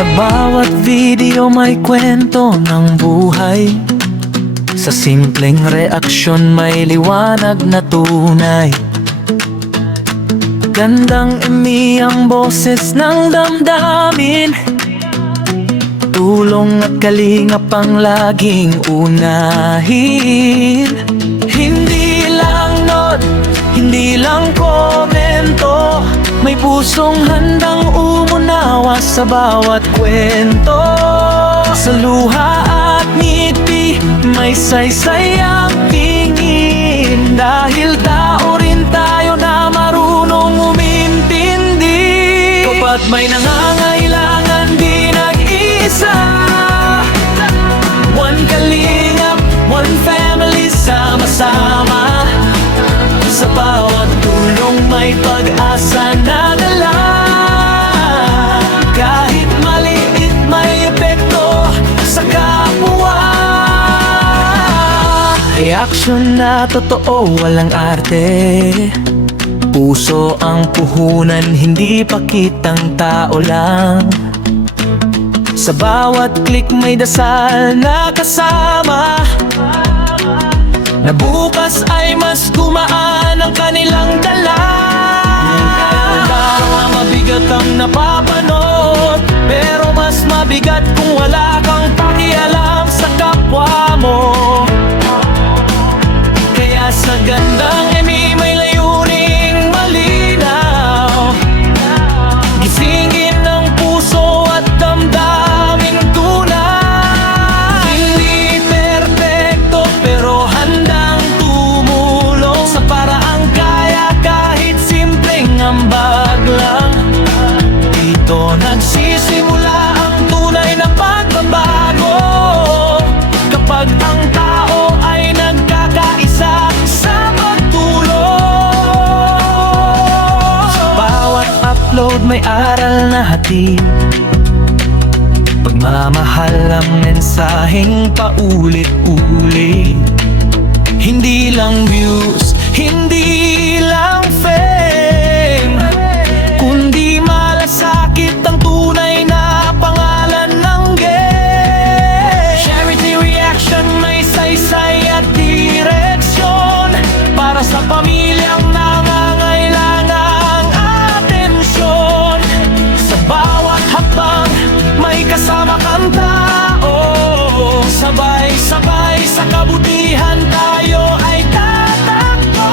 Sa bawat video may kwento ng buhay, sa simpleng reaksyon may liwanag na tunay. Gandang Emi ang boses ng damdamin, tulong at kalingap ang laging unahin. Hindi lang nod, hindi lang komento, may pusong handang umunawa sa bawat kwento. Sa luha at ngiti, may saysay ang tingin, dahil tao rin tayo na marunong umintindi. Kapag may nangangailangan, di nag-iisa. One kalingap, one family, sama-sama. Sa bawat tulong may pag-asa na dala. Kahit maliit may epekto sa kapwa. Reaksyon na totoo, walang arte. Puso ang puhunan, hindi pakitang tao lang. Sa bawat click may dasal na kasama, na bukas ay mas gumaan ang kanilang dala. Mabigat ang napapanood, pero mas mabigat kung wala kang pakialam sa kapwa mo. Kaya sa Gandang Emi may layuning malinaw, gisingin ng puso at damdaming tunay. Hindi perpekto pero handang tumulong sa paraang kaya, kahit simpleng ambag lang. Dito nagsisimula ang tunay na pagbabago, kapag ang tao ay nagkakaisa sa pagtulong. Sa bawat upload may aral na hatid, pagmamahal ang mensaheng paulit-ulit. Hindi lang views, hindi lang fame, kundi malasakit ang tunay na pangalan ng game. Charity reaction, may saysay at direksyon, para sa pamilyang nangangailangang atensyon. Sa bawat hakbang may kasama kang tao, sabay-sabay sa kabutihan tayo ay tatakbo.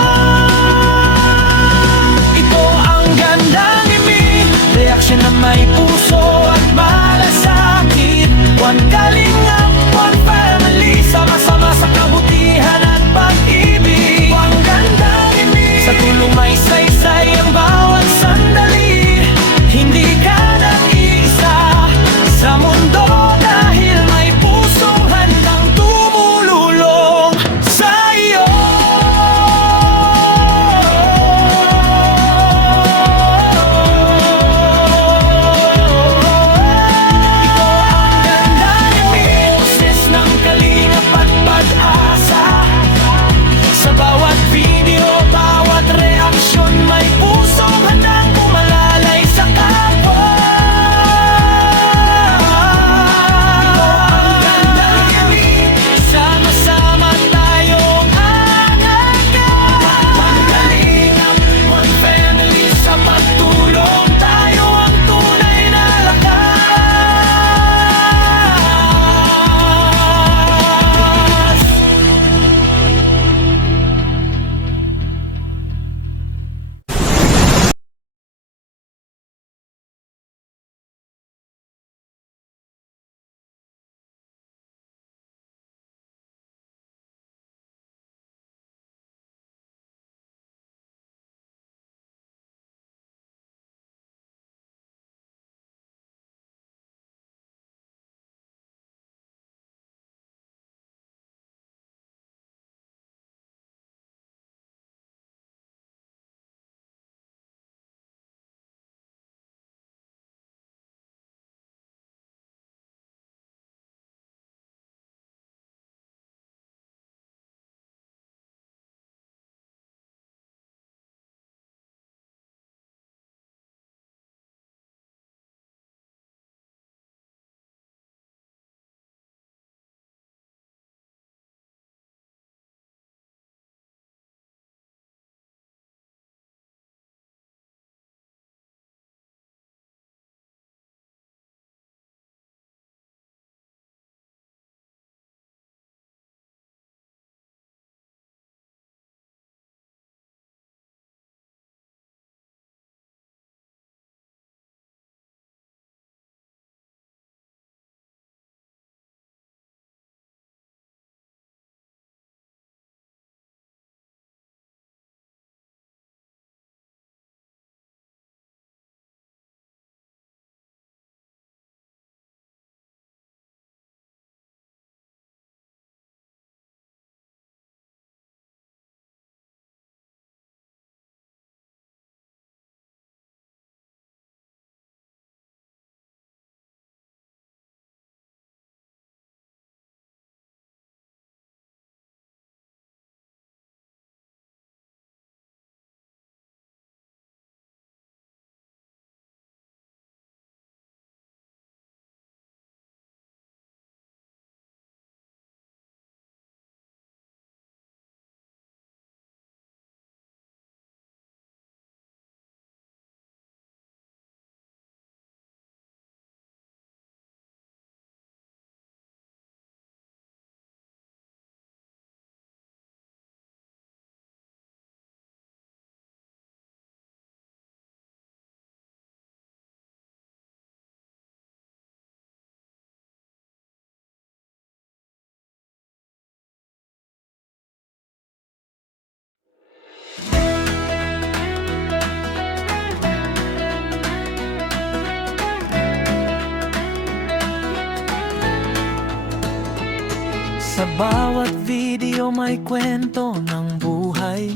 Sa bawat video may kwento ng buhay,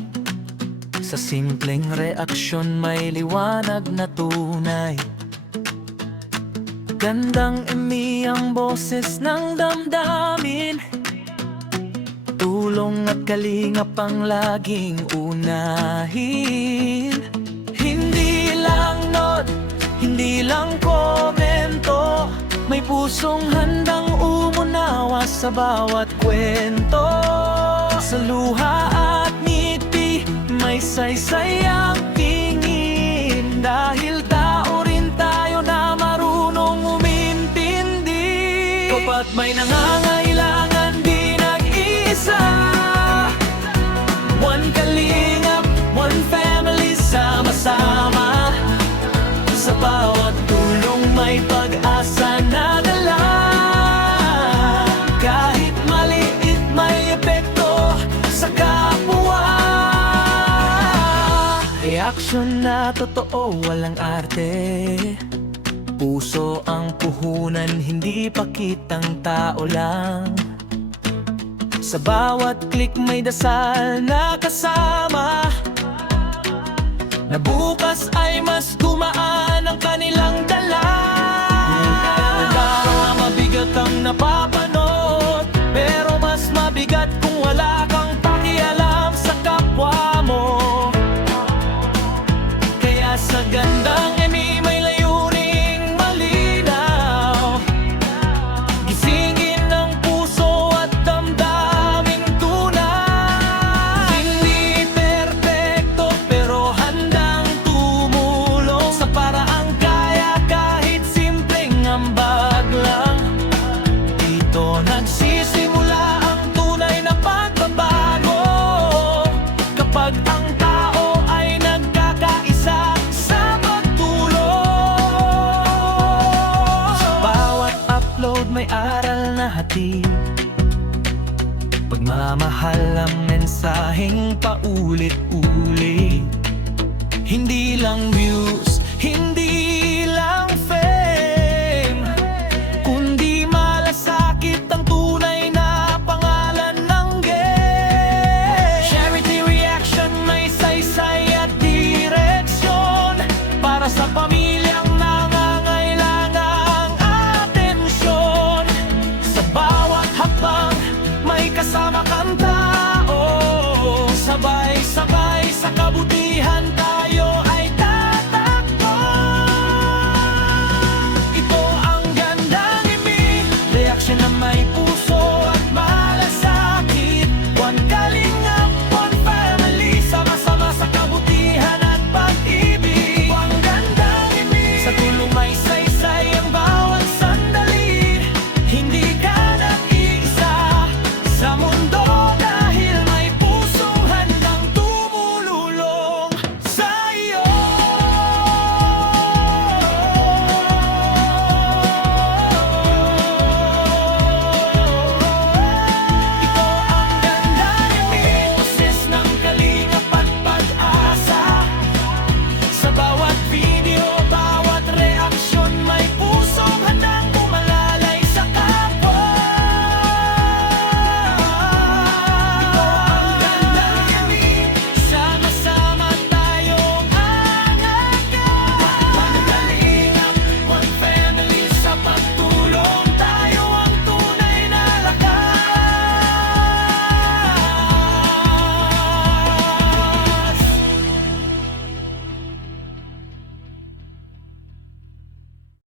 sa simpleng reaksyon may liwanag na tunay. Gandang emi ang boses ng damdamin, tulong at kalingap ang laging unahin. Hindi lang nod, hindi lang komento, may pusong handang umunawa sa bawat kwento. Sa luha at ngiti, may saysay ang tingin, dahil tao rin tayo na marunong umintindi. Kapat may nangangailangan, di nag-iisa. One kalingap, one family, sama-sama. Sa bawat tulong may pag-asa na dala. Kahit maliit may epekto sa kapwa. Reaksyon na totoo, walang arte. Puso ang puhunan, hindi pakitang tao lang. Sa bawat click may dasal na kasama, na bukas ay mas gumaan ang kanilang dala. Mabigat ang napapanood, pero mas mabigat kung wala kang pakialam sa kapwa mo. Kaya sa gandang emi may layuning malinaw, gisingin ang puso at damdaming tunay. Hindi perpekto pero handang tumulong sa paraang kaya, kahit simpleng ambag lang. Dito nagsisimula ang tunay na pagbabago, kapag ang tao ay nagkakaisa sa pagtulong. Sa bawat upload may aral na hatid, pagmamahal ang mensaheng paulit-ulit. Hindi lang views, hindi lang fame, kundi malasakit ang tunay na pangalan ng game. Charity reaction, may saysay at direksyon, para sa pamilya